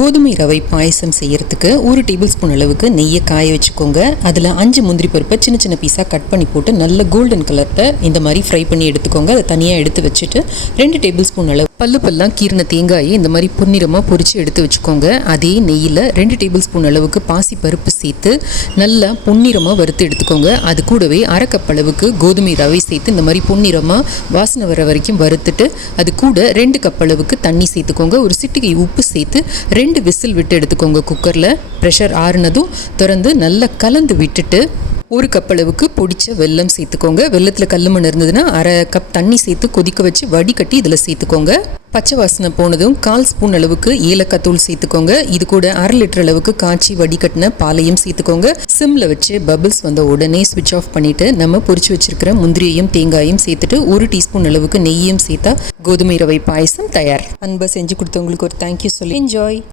கோதுமை ரவை பாயசம் செய்யறதுக்கு 1 டேபிள் ஸ்பூன் அளவுக்கு நெய்யை காய வச்சுக்கோங்க. அதில் 5 முந்திரி பருப்பை சின்ன சின்ன பீஸாக கட் பண்ணி போட்டு நல்ல கோல்டன் கலர்ட்ட இந்த மாதிரி ஃப்ரை பண்ணி எடுத்துக்கோங்க. அதை தனியாக எடுத்து வச்சுட்டு 2 டேபிள் ஸ்பூன் அளவு பல்லுப்பெல்லாம் கீரின தேங்காயை இந்த மாதிரி பொன்னிறமாக பொரித்து எடுத்து வச்சுக்கோங்க. அதே நெய்யில் 2 டேபிள் ஸ்பூன் அளவுக்கு பாசி பருப்பு சேர்த்து நல்லா பொன்னிறமாக வறுத்து எடுத்துக்கோங்க. அது கூடவே 1/2 கப் அளவுக்கு கோதுமை ரவை சேர்த்து இந்த மாதிரி பொன்னிறமாக வாசனை வர வரைக்கும் வறுத்துட்டு அது கூட 2 கப் அளவுக்கு தண்ணி சேர்த்துக்கோங்க. ஒரு சிட்டிகை உப்பு சேர்த்து 2 விசில் விட்டு எடுத்துக்கோங்க. குக்கரில் ப்ரெஷர் ஆறுனதும் திறந்து நல்லா கலந்து விட்டுட்டு 1 கப் அளவுக்கு பொடிச்ச வெல்லம் சேர்த்துக்கோங்க. வெள்ளத்தில் கல் மண் இருந்ததுன்னா 1/2 கப் தண்ணி சேர்த்து கொதிக்க வச்சு வடிகட்டி இதில் சேர்த்துக்கோங்க. பச்சை வாசனை போனதும் 1/4 ஸ்பூன் அளவுக்கு ஏலக்காய் தூள் சேர்த்துக்கோங்க. இது கூட 1/2 லிட்டர் அளவுக்கு காய்ச்சி வடிகட்டின பாலையும் சேர்த்துக்கோங்க. சிம்மில் வச்சு பபிள்ஸ் வந்த உடனே ஸ்விட்ச் ஆஃப் பண்ணிவிட்டு நம்ம பொரிச்சு வச்சிருக்கிற முந்திரியையும் தேங்காயும் சேர்த்துட்டு 1 டீஸ்பூன் அளவுக்கு நெய்யும் சேர்த்தா கோதுமை ரவை பாயசம் தயார். அன்பை செஞ்சு கொடுத்தவங்களுக்கு ஒரு தேங்க்யூ சொல்லி என்ஜாய்.